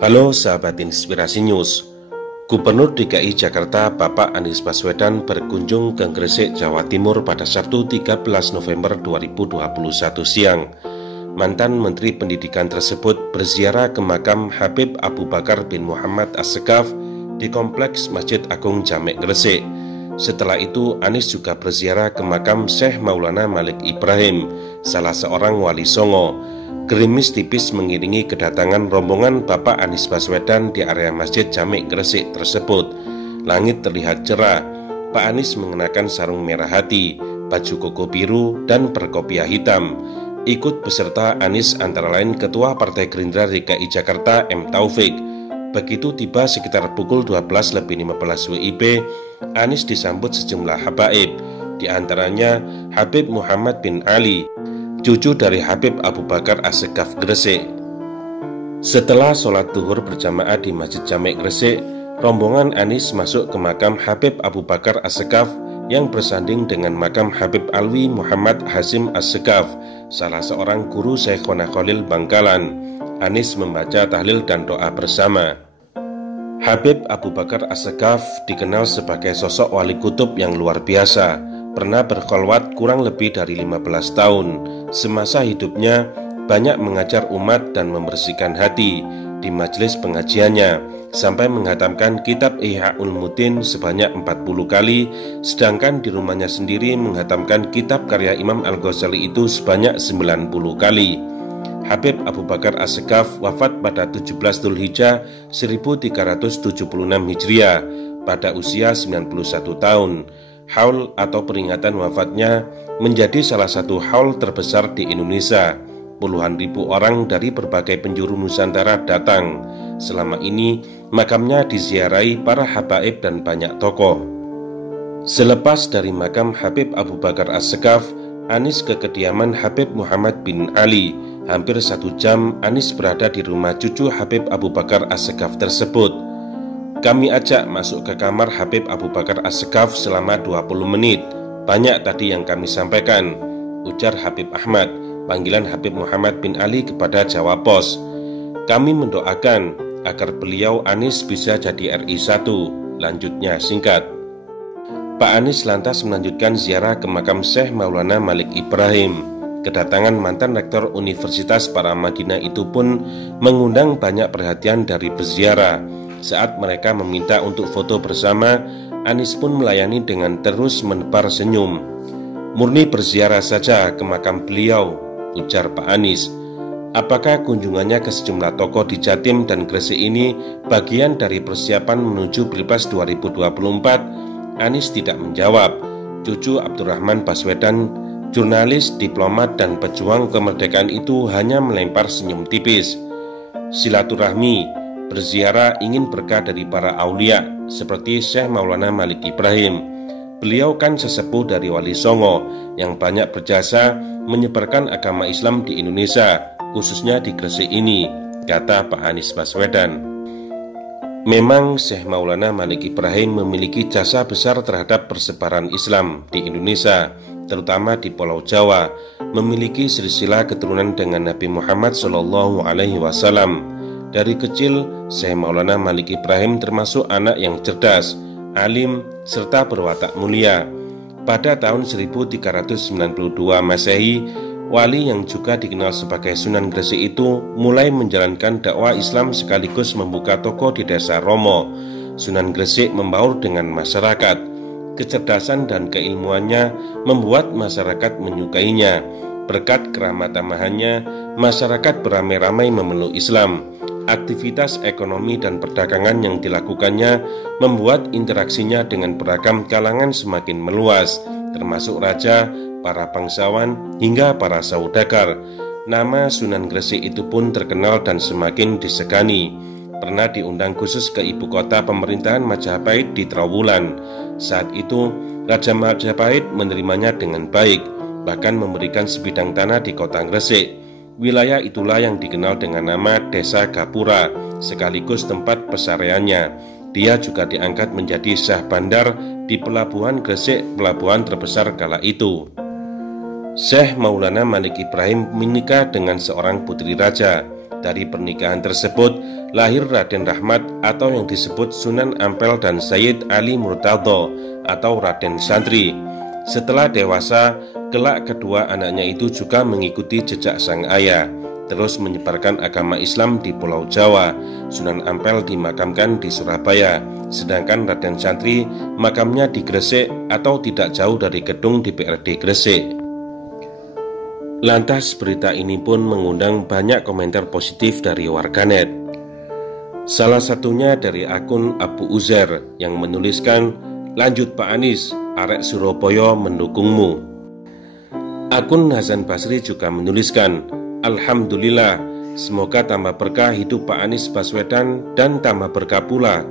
Halo sahabat Inspirasi News. Gubernur DKI Jakarta Bapak Anies Baswedan berkunjung ke Gresik, Jawa Timur pada Sabtu 13 November 2021 siang. Mantan Menteri Pendidikan tersebut berziarah ke makam Habib Abu Bakar bin Muhammad As-Segaf di Kompleks Masjid Agung Jamek Gresik. Setelah itu Anies juga berziarah ke makam Syekh Maulana Malik Ibrahim, salah seorang wali Songo. Gerimis tipis mengiringi kedatangan rombongan Bapak Anies Baswedan di area Masjid Jamek Gresik tersebut. Langit terlihat cerah. Pak Anies mengenakan sarung merah hati, baju koko biru, dan berkopiah hitam. Ikut beserta Anies antara lain Ketua Partai Gerindra DKI Jakarta M. Taufik. Begitu tiba sekitar pukul 12:15 WIB, Anies disambut sejumlah habaib, di antaranya Habib Muhammad bin Ali, cucu dari Habib Abu Bakar As-Segaf Gresik. Setelah sholat zuhur berjamaah di Masjid Jamek Gresik, rombongan Anies masuk ke makam Habib Abu Bakar As-Segaf yang bersanding dengan makam Habib Alwi Muhammad Hasim As-Segaf, salah seorang guru Syekhona Khalil Bangkalan. Anies membaca tahlil dan doa bersama. Habib Abu Bakar As-Segaf dikenal sebagai sosok wali kutub yang luar biasa. Pernah berkholwat kurang lebih dari 15 tahun. Semasa hidupnya banyak mengajar umat dan membersihkan hati di majelis pengajiannya, sampai menghatamkan kitab Ihya Ulumuddin sebanyak 40 kali, sedangkan di rumahnya sendiri menghatamkan kitab karya Imam Al-Ghazali itu sebanyak 90 kali. Habib Abu Bakar As-Segaf wafat pada 17 Dzulhijjah 1376 Hijriah pada usia 91 tahun. Haul atau peringatan wafatnya menjadi salah satu haul terbesar di Indonesia. Puluhan ribu orang dari berbagai penjuru Nusantara datang. Selama ini makamnya diziarahi para habaib dan banyak tokoh. Selepas dari makam Habib Abu Bakar As-Segaf, Anies ke kediaman Habib Muhammad bin Ali. Hampir 1 jam Anies berada di rumah cucu Habib Abu Bakar As-Segaf tersebut. Kami ajak masuk ke kamar Habib Abu Bakar As-Segaf selama 20 menit. Banyak tadi yang kami sampaikan, ujar Habib Ahmad, panggilan Habib Muhammad bin Ali kepada Jawa Pos. Kami mendoakan agar beliau Anies bisa jadi RI 1, lanjutnya singkat. Pak Anies lantas melanjutkan ziarah ke makam Syekh Maulana Malik Ibrahim. Kedatangan mantan rektor Universitas Paramadina itu pun mengundang banyak perhatian dari peziarah. Saat mereka meminta untuk foto bersama, Anies pun melayani dengan terus menebar senyum. Murni berziarah saja ke makam beliau, ujar Pak Anies. Apakah kunjungannya ke sejumlah tokoh di Jatim dan Gresik ini bagian dari persiapan menuju Pilpres 2024? Anies tidak menjawab. Cucu Abdurrahman Baswedan, jurnalis, diplomat, dan pejuang kemerdekaan itu hanya melempar senyum tipis. Silaturahmi, berziarah ingin berkah dari para aulia seperti Syekh Maulana Malik Ibrahim. Beliau kan sesepuh dari Wali Songo yang banyak berjasa menyebarkan agama Islam di Indonesia, khususnya di Gresik ini, kata Pak Anies Baswedan. Memang Syekh Maulana Malik Ibrahim memiliki jasa besar terhadap persebaran Islam di Indonesia, terutama di Pulau Jawa, memiliki silsilah keturunan dengan Nabi Muhammad SAW. Dari kecil, Syekh Maulana Malik Ibrahim termasuk anak yang cerdas, alim, serta berwatak mulia. Pada tahun 1392 Masehi, wali yang juga dikenal sebagai Sunan Gresik itu mulai menjalankan dakwah Islam sekaligus membuka toko di desa Romo. Sunan Gresik membaur dengan masyarakat. Kecerdasan dan keilmuannya membuat masyarakat menyukainya. Berkat keramah tamahannya, masyarakat beramai-ramai memeluk Islam. Aktivitas ekonomi dan perdagangan yang dilakukannya membuat interaksinya dengan beragam kalangan semakin meluas, termasuk raja, para bangsawan, hingga para saudagar. Nama Sunan Gresik itu pun terkenal dan semakin disegani. Pernah diundang khusus ke ibu kota pemerintahan Majapahit di Trowulan. Saat itu, Raja Majapahit menerimanya dengan baik, bahkan memberikan sebidang tanah di kota Gresik. Wilayah itulah yang dikenal dengan nama Desa Gapura, sekaligus tempat pesariannya. Dia juga diangkat menjadi Syah Bandar di Pelabuhan Gresik, pelabuhan terbesar kala itu. Syekh Maulana Malik Ibrahim menikah dengan seorang putri raja. Dari pernikahan tersebut lahir Raden Rahmat atau yang disebut Sunan Ampel dan Sayyid Ali Murtadho atau Raden Santri. Setelah dewasa, kelak kedua anaknya itu juga mengikuti jejak sang ayah, terus menyebarkan agama Islam di Pulau Jawa. Sunan Ampel dimakamkan di Surabaya, sedangkan Raden Santri makamnya di Gresik atau tidak jauh dari gedung DPRD Gresik. Lantas berita ini pun mengundang banyak komentar positif dari warganet. Salah satunya dari akun Abu Uzair yang menuliskan, "Lanjut Pak Anies, arek Surabaya mendukungmu." Akun Hasan Basri juga menuliskan, "Alhamdulillah, semoga tambah berkah hidup Pak Anies Baswedan dan tambah berkah pula